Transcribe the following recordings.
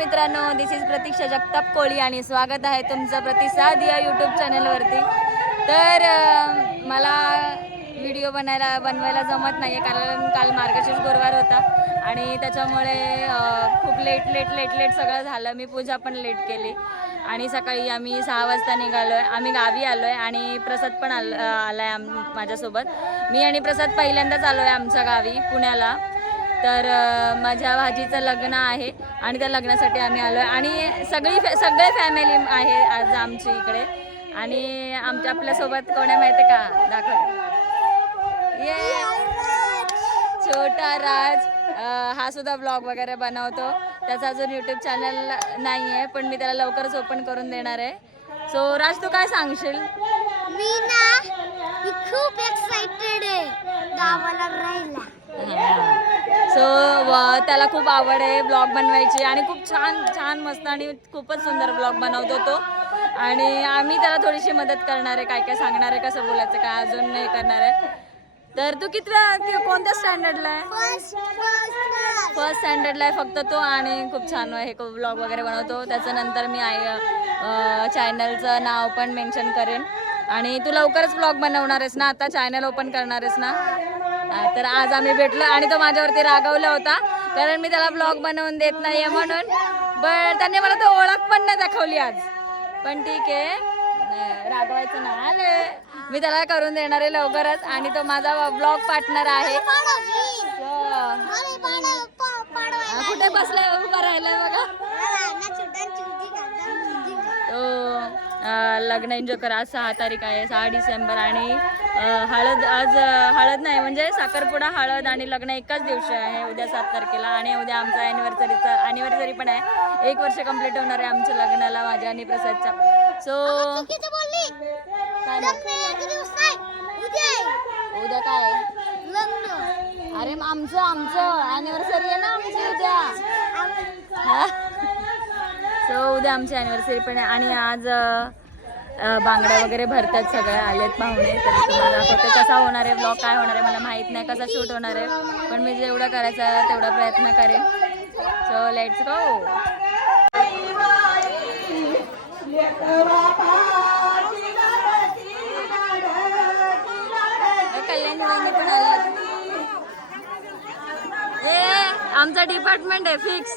मित्रांनो, दिस इज प्रतीक्षा जगताप कोळी आणि स्वागत आहे तुमचं प्रतिसाद या यूट्यूब चॅनलवरती। तर मला व्हिडिओ बनवायला जमत नाही आहे कारण काल मार्गशीर्ष गुरुवार होता आणि त्याच्यामुळे खूप लेट सगळं झालं। मी पूजा पण लेट केली आणि सकाळी आम्ही 6 वाजता निघालो आहे। आम्ही गावी आलो आहे आणि प्रसाद पण आला आहे माझ्यासोबत। मी आणि प्रसाद पहिल्यांदाच आलो आहे आमच्या गावी पुण्याला। तर माझ्या भाजीचं लग्न आहे आणि त्या लग्नासाठी आम्ही आलो आहे आणि सगळे फॅमिली आहे आज आमची इकडे। आणि आपल्यासोबत कोण आहे माहिती का, दाखवते ये छोटा राज। हा सुद्धा ब्लॉग वगैरे बनवतो। त्याचा अजून यूट्यूब चॅनल नाही आहे पण मी त्याला लवकरच ओपन करून देणार आहे। सो राज, तू काय सांगशील? मी खूप एक्साइटेड आहे गावाला राहायला। सो त्याला खूप आवड आहे ब्लॉग बनवायची आणि खूप छान मस्त आणि खूपच सुंदर ब्लॉग बनवतो तो। आणि आम्ही त्याला थोडीशी मदत करणार आहे, काय सांगणार आहे, कसं बोलायचं काय अजून नाही करणार आहे। तर तू कोणत्या स्टँडर्डला आहे? फर्स्ट स्टँडर्डला आहे फक्त तो आणि खूप छान हे ब्लॉग वगैरे बनवतो। त्याच्यानंतर मी चॅनलचं नाव पण मेन्शन करेन। आणि तू लवकरच ब्लॉग बनवणार आहेस ना, आता चॅनल ओपन करणार आहेस ना? तर आज आम्ही भेटलो आणि तो माझ्यावरती रागवला होता कारण मी त्याला ब्लॉग बनवून देत नाहीये म्हणून। बट त्याने मला तो ओळख पण नाही दाखवली आज, पण ठीक आहे, रागवायचं ना आले। मी त्याला करून देणार आहे लवकरच आणि तो माझा ब्लॉग पार्टनर आहे। कुठे बसलाय, उभा राहिलाय बघा तो। लग्न एन्जॉय करा। आज 6 तारीख आहे, 6 डिसेंबर आणि हळद नाही म्हणजे साखरपुडा, हळद आणि लग्न एकाच दिवशी आहे, उद्या 7 तारखेला। आणि उद्या आमचा ॲनिव्हर्सरी पण आहे। 1 वर्ष कंप्लीट होणार आहे आमच्या लग्नाला, माझ्या आणि प्रसादच्या। सो उद्या काय लग्न? अरे आमचं ॲनिव्हर्सरी आहे ना आमची उद्या। सो उद्या आमची ॲनिव्हर्सरी पण आहे आणि आज बांगड्या वगैरे भरतात, सगळे आलेत पाहुणे। तर तुम्हाला दाखवते कसा होणार आहे ब्लॉग, काय होणार आहे मला माहीत नाही, कसा शूट होणार आहे, पण मी जेवढं करायचं तेवढा प्रयत्न करेन। So let's go. कल्याणी पण आली। आमचा डिपार्टमेंट आहे फिक्स,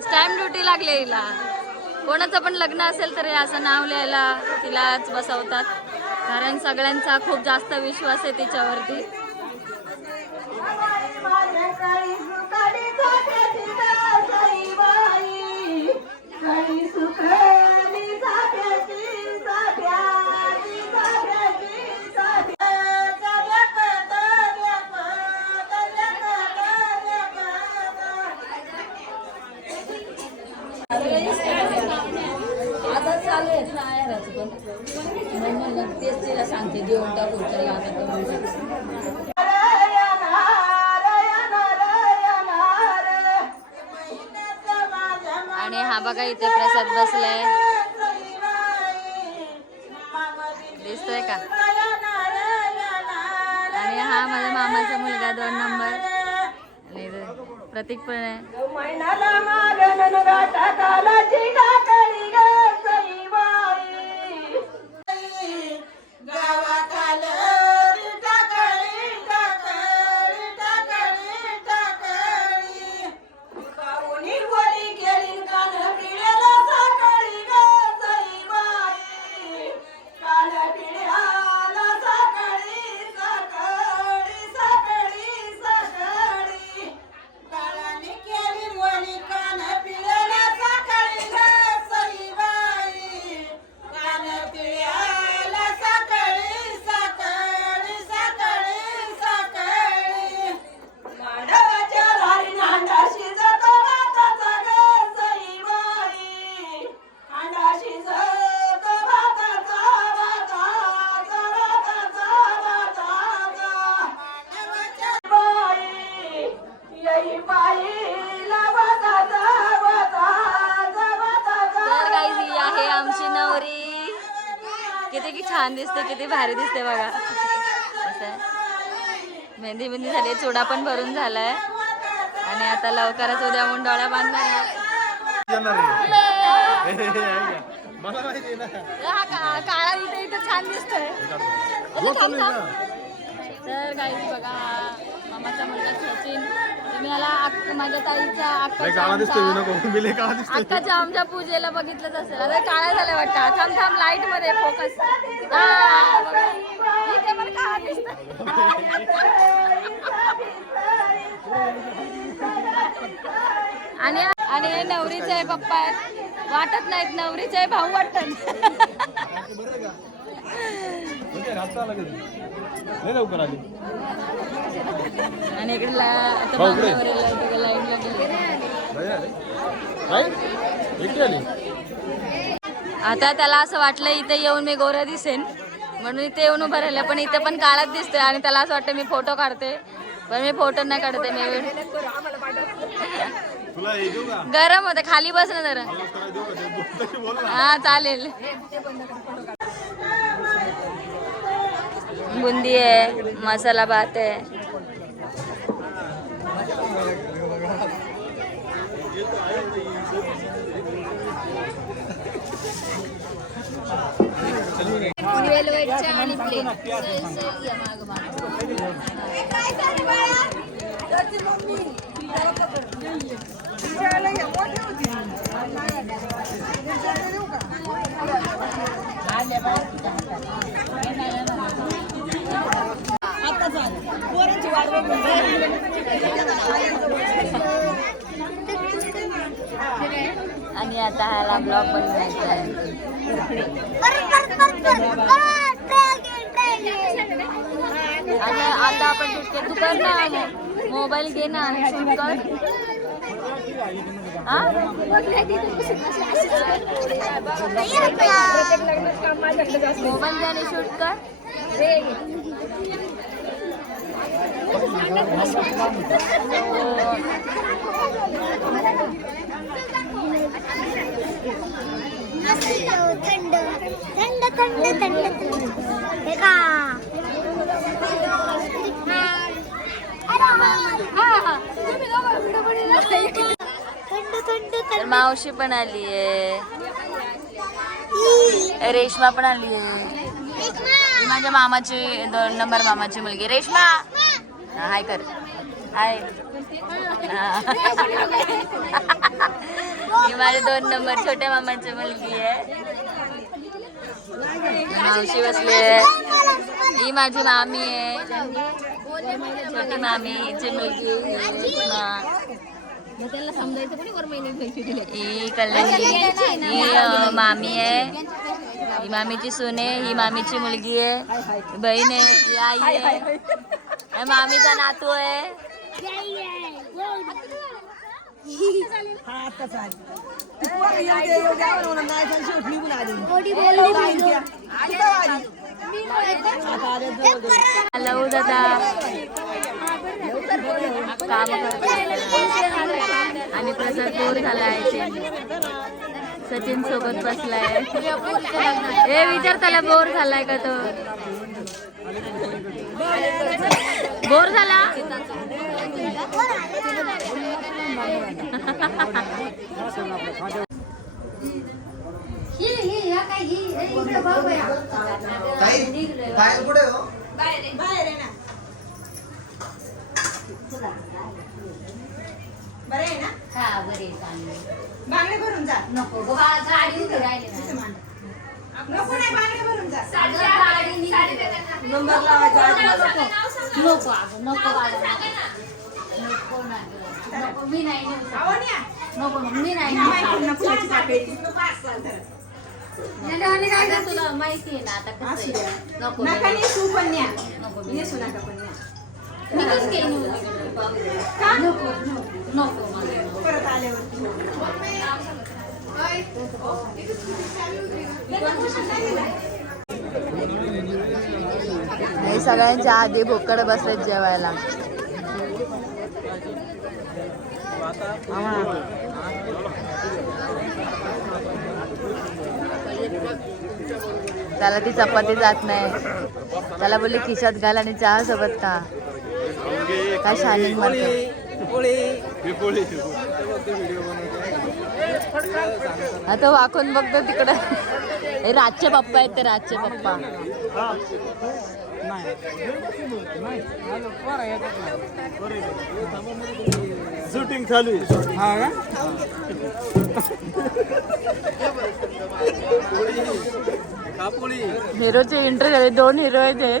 स्टॅम्प ड्युटी लागली हिला। कोणाचं पण लग्न असेल तर असं नाव लिहायला तिलाच बसवतात कारण सगळ्यांचा खूप जास्त विश्वास आहे तिच्यावरती। तेच तिला सांगते देऊन टाकू आणि हा बघा इथे प्रसाद बसलाय, दिसतोय का? आणि हा माझ्या मामाचा मुलगा 2 नंबर आणि प्रतीक पण आहे। किती छान दिसते, किती भारी दिसते बघा। मेहंदी झाली, चुडा पण भरून झालाय आणि आता लवकरच उद्या मुंडोळ्या बांधणार आहे। मला माहिती आहे ना. काळा इथे इथे छान दिसतोय. तर काही बघा मामाचा मुलगा सचिन, तुम्ही याला माझ्या ताईच्या अक्काच्या आमच्या पूजेला बघितलंच असेल. अरे काळा झालं वाटतं. थांब थांब लाईट मध्ये फोकस. इथे पण काळा दिसतोय. आणि आणि हे नवरीचे आहे पप्पा आहेत. वाटत नाहीत नवरीचे आहे भाऊ वाटतात. आणि इकडे आता त्याला असं वाटलं इथे येऊन मी गोरा दिसेन म्हणून इथे येऊन उभं राहिलं, पण इथे पण काळात दिसतोय आणि त्याला असं वाटतं मी फोटो काढते, पण मी फोटो नाही काढते. मी गरम होते, खाली बस ना जरा. हा चालेल. बुंदी आहे, मसाला भात आहे. आणि प्लेन आणि आता ह्याला ब्लॉग बनवायचा आहे. आता आपण शूट तू कर ना, मोबाईल घे ना शूट कर. मोबाईल घे आणि शूट कर. थंड थंड थंड थंड हे का तर मावशी पण आली आहे, रेश्मा पण आली आहे. माझ्या मामाची 2 नंबर मामाची मुलगी रेश्मा. हाय कर, हाय. ही माझ्या 2 नंबर छोट्या मामाची मुलगी आहे. मावशी बसली आहे. ही माझी मामी आहे, छोटी मामीची मुलगी रेश्मा. ही कल्याणी, ही मामी आहे, ही मामीची सून आहे, ही मामीची मुलगी आहे, बहीण आहे, ही आई आहे, मामीचा नातू आहे. हॅलो दादा, काम करतो आणि प्रसाद बोर झालाय. सचिन सोबत बसलाय. हे विचार त्याला बोर झालाय का तो? बोर झाला. बरे आहे ना? हा बरे चांगले. बांगडे भरून जा. नको गो गाडी उभी राहिली ना. नको नाही बांगडे भरून जा. नंबर लावायचा नको अगं नको बाळा. नको ना नको, मी नाही नेऊ शकत. आवड्या नको मी नाही नेऊ शकत. तुला माहिती आहे ना आता कसं आहे. नको नका नेसू पण न्या. नको नेसू नका पण न्या. मी कसं काही नेऊ का? नको नको मला. परत आल्यावर हे सगळ्यांच्या आधी भोकड बसलेत जेवायला. त्याला ती चपाती जात नाही. त्याला बोलली खिशात घाल आणि चहा सोबत खा. काय शायनिंग मारतो. आता वाकून बघतो तिकडं. हे राजचे पप्पा आहेत, ते राजचे पप्पा. शूटिंग चालू आहे. हिरोचे एंट्री झाले. 2 हिरो आहेत हे.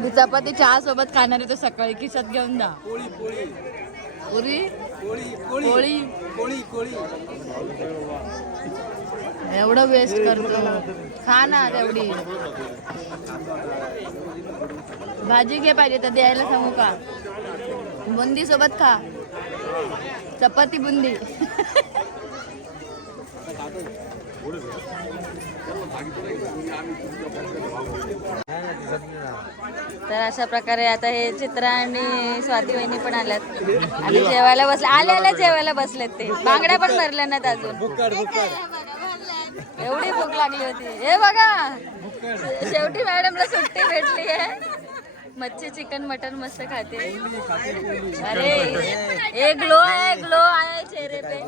मी चपाती चहा सोबत खाणार आहे, तो सकाळी खिशात घेऊन जा. पुरी पोळी एवढं वेस्ट करतो. खा ना तेवढी. भाजी घे पाहिजे तर द्यायला सांगू का? बुंदी सोबत खा. चपाती बुंदी. तर अशा प्रकारे आता हे चित्रा आणि स्वाती वहिनी पण आल्यात आणि जेवायला बसले. आल्या जेवायला बसलेत ते. बांगड्या पण भरल्या नाहीत अजून. एवढी भूक लागली होती. हे बघा, शेवटी मॅडमला सुट्टी भेटली आहे. मच्छी चिकन मटन मस्त खाते. अरे ये ग्लो आहे चेहरे पे.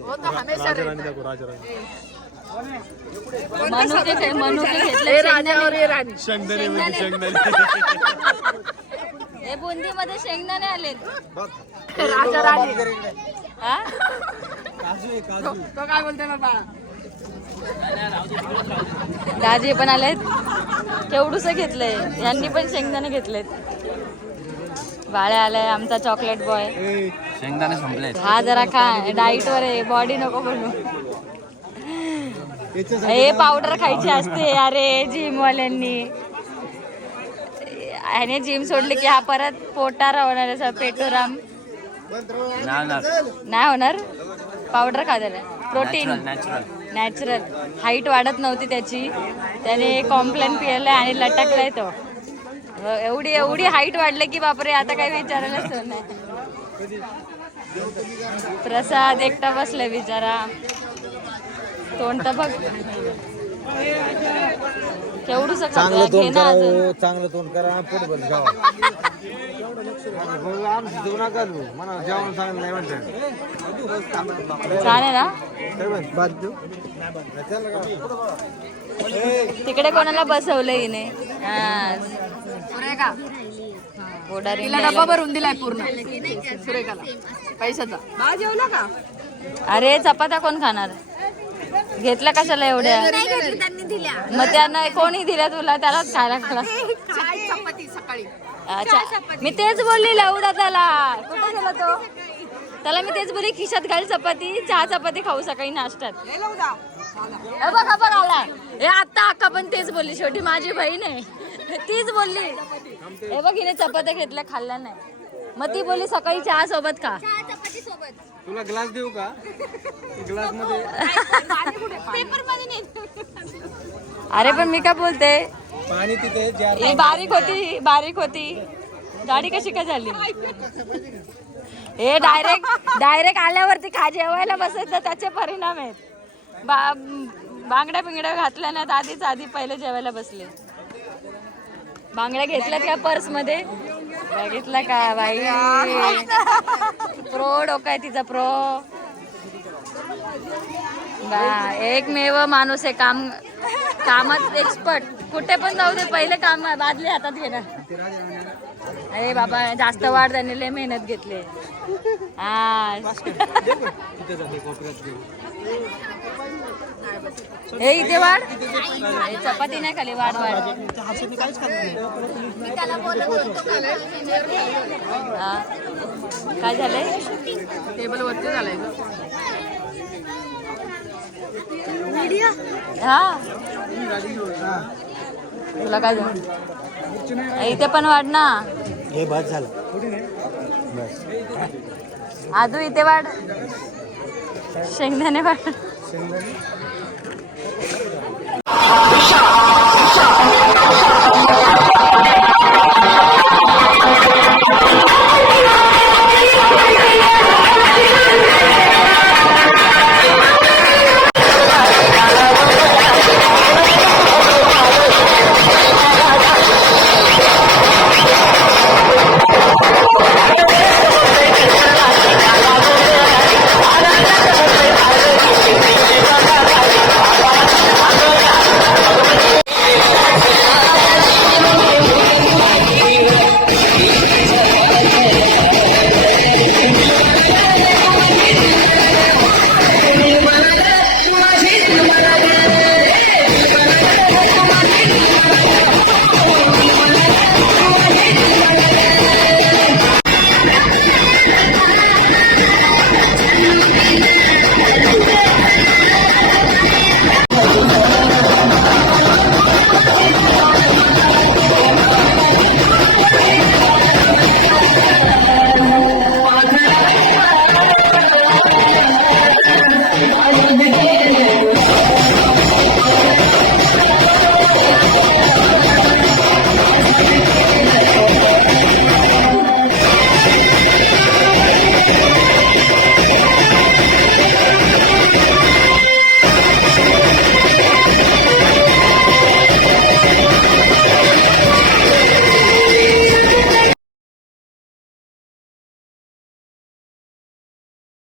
वो तो हमेशा मनु के घेतले हे बुंदी मध्ये शेंगदाणे आले. राजा राणी तो काय बोलते बाबा. दाजी पण आलेत. केवढूस घेतलंय यांनी पण शेंगदाणे घेतलेत. बाळ्या आलाय आमचा चॉकलेट बॉय. शेंगदाणे संपले. हा जरा खा, डाईट वर आहे, बॉडी नको बनू. हे पावडर खायची असते. अरे जिम वाल्यांनी ह्याने जिम सोडली की हा परत पोटार होणार आहे. पेटोराम नाही होणार. पावडर खायला प्रोटीन नॅचरल. हाईट वाढत नव्हती त्याची, त्याने कॉम्प्लेन पिलाय आणि लटकलाय तो. एवढी हाईट वाढले की बापरे, आता काही विचारायलाच नाही. प्रसाद एकटा बसलाय बिचारा. तोंड तर बघ केवढूस चांगलं तोंड करा. पोटभर जेवा. मला जेवण चांगलं नाही म्हणतात. छान आहे ना. तिकडे कोणाला बसवलं हिने. डब्बा भरून दिलाय पूर्ण पैशाचा. जेवला का? अरे चपात्या कोण खाणार? घेतल्या कशाला एवढ्या? मग त्यांना कोणी दिल्या तुला? त्यालाच खायला खाला. अच्छा, मी तेच बोलली लावू दादाला. कुठे गेला तो? त्याला मी तेच बोलली खिशात घाल चपाती. चहा चपाती खाऊ सकाळी नाश्त्यात. बघा आला. हे आता अक्का पण तेच बोलली. शेवटी माझी बहीण आहे, तीच बोलली. हे बघ हिने चपात्या घेतल्या, खाल्ल्या नाही. मग ती बोलली सकाळी चहा सोबत खा. तुला ग्लास देऊ का? ग्लास मध्ये अरे पण मी काय बोलते, पाणी तिथे. ही बारीक होती. दाढी कशी काय झाली? हे डायरेक्ट आल्यावरती खा. जेवायला बसत तर त्याचे परिणाम आहेत. बांगड्या पिंगड्या घातल्या नाहीत. आधी पहिले जेवायला बसले. बांगड्या घेतल्यात का पर्स मध्ये? बघितलं का बाई? प्रो डोका आहे तिचा. प्रो एकमेव माणूस आहे कामात एक्सपर्ट. कुठे पण जाऊ दे, पहिले काम बादली हातात घेणार. अरे बाबा जास्त वाढ, त्यांनी लय मेहनत घेतली. हे इथे वाढ. चपाती नाही खाली. वाढ. काय झालंय? टेबल वरती झालंय. हा तुला काय झालं? इथे पण वाढ ना. हे भात झालं. आजू इथे वाढ. शेंगदाणे वाढ. birthday